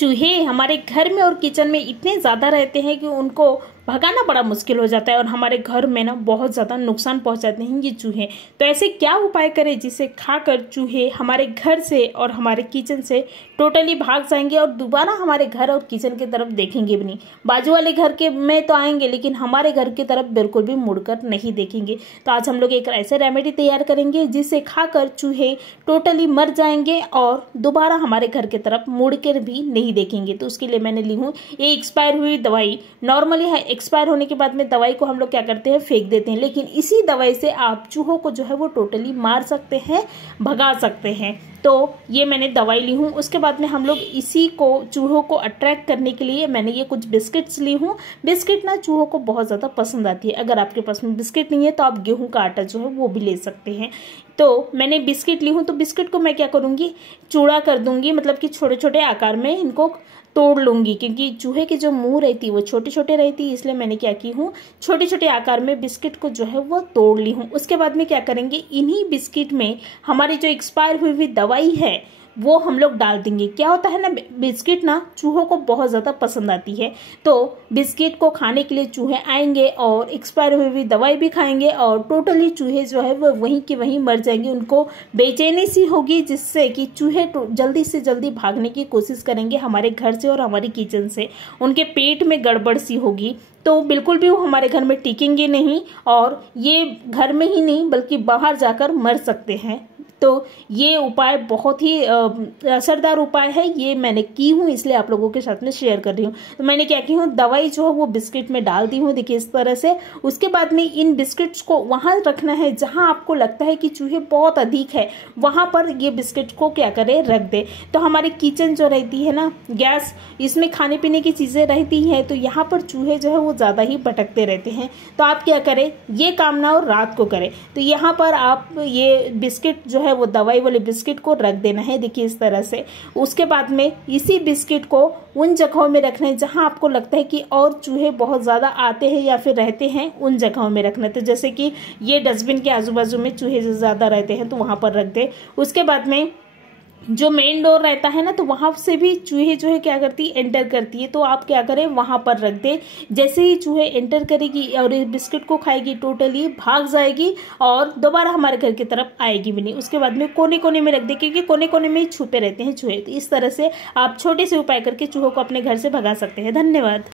चूहे हमारे घर में और किचन में इतने ज़्यादा रहते हैं कि उनको भगाना बड़ा मुश्किल हो जाता है और हमारे घर में ना बहुत ज़्यादा नुकसान पहुंचाते हैं ये चूहे। तो ऐसे क्या उपाय करें जिसे खाकर चूहे हमारे घर से और हमारे किचन से टोटली भाग जाएंगे और दोबारा हमारे घर और किचन की तरफ देखेंगे भी नहीं। बाजू वाले घर के में तो आएंगे लेकिन हमारे घर की तरफ बिल्कुल भी मुड़कर नहीं देखेंगे। तो आज हम लोग एक ऐसे रेमेडी तैयार करेंगे जिसे खाकर चूहे टोटली मर जाएंगे और दोबारा हमारे घर की तरफ मुड़कर भी नहीं देखेंगे। तो उसके लिए मैंने ली हूँ ये एक्सपायर हुई दवाई। नॉर्मली है एक्सपायर होने के बाद में दवाई को हम लोग क्या करते हैं, फेंक देते हैं, लेकिन इसी दवाई से आप चूहों को जो है वो टोटली मार सकते हैं, भगा सकते हैं। तो ये मैंने दवाई ली हूँ। उसके बाद में हम लोग इसी को चूहों को अट्रैक्ट करने के लिए मैंने ये कुछ बिस्किट्स ली हूँ। बिस्किट ना चूहों को बहुत ज़्यादा पसंद आती है। अगर आपके पास में बिस्किट नहीं है तो आप गेहूं का आटा जो है वो भी ले सकते हैं। तो मैंने बिस्किट ली हूँ, तो बिस्किट को मैं क्या करूँगी, चूड़ा कर दूंगी, मतलब कि छोटे छोटे आकार में इनको तोड़ लूंगी, क्योंकि चूहे की जो मुंह रहती है वो छोटे छोटे रहती है, इसलिए मैंने क्या की हूँ छोटे छोटे आकार में बिस्किट को जो है वो तोड़ ली हूँ। उसके बाद में क्या करेंगे, इन्हीं बिस्किट में हमारी जो एक्सपायर हुई दवाई है वो हम लोग डाल देंगे। क्या होता है ना, बिस्किट ना चूहों को बहुत ज़्यादा पसंद आती है। तो बिस्किट को खाने के लिए चूहे आएंगे और एक्सपायर हुई दवाई भी खाएंगे और टोटली चूहे जो है वो वहीं के वहीं मर जाएंगे। उनको बेचैनी सी होगी जिससे कि चूहे जल्दी से जल्दी भागने की कोशिश करेंगे हमारे घर से और हमारी किचन से। उनके पेट में गड़बड़ सी होगी तो बिल्कुल भी वो हमारे घर में टिकेंगे नहीं और ये घर में ही नहीं बल्कि बाहर जाकर मर सकते हैं। तो ये उपाय बहुत ही असरदार उपाय है, ये मैंने की हूँ इसलिए आप लोगों के साथ में शेयर कर रही हूँ। तो मैंने क्या की हूँ, दवाई जो है वो बिस्किट में डाल दी हूँ, देखिए इस तरह से। उसके बाद में इन बिस्किट्स को वहाँ रखना है जहाँ आपको लगता है कि चूहे बहुत अधिक है, वहाँ पर ये बिस्किट को क्या करें, रख दे। तो हमारी किचन जो रहती है ना, गैस, इसमें खाने पीने की चीज़ें रहती हैं, तो यहाँ पर चूहे जो है वो ज़्यादा ही भटकते रहते हैं। तो आप क्या करें, ये काम ना और रात को करें। तो यहाँ पर आप ये बिस्किट जो है वो दवाई वाले बिस्किट को रख देना है, देखिए इस तरह से। उसके बाद में इसी बिस्किट को उन जगहों में रखना है जहां आपको लगता है कि और चूहे बहुत ज़्यादा आते हैं या फिर रहते हैं, उन जगहों में रखना है। तो जैसे कि ये डस्टबिन के आजू बाजू में चूहे ज़्यादा रहते हैं तो वहां पर रख दे। उसके बाद में जो मेन डोर रहता है ना, तो वहां से भी चूहे जो है क्या करती है, एंटर करती है, तो आप क्या करें, वहां पर रख दे। जैसे ही चूहे एंटर करेगी और इस बिस्किट को खाएगी, टोटली भाग जाएगी और दोबारा हमारे घर की तरफ आएगी भी नहीं। उसके बाद में कोने कोने में रख दे, क्योंकि कोने कोने में ही छुपे रहते हैं चूहे। तो इस तरह से आप छोटे से उपाय करके चूहों को अपने घर से भगा सकते हैं। धन्यवाद।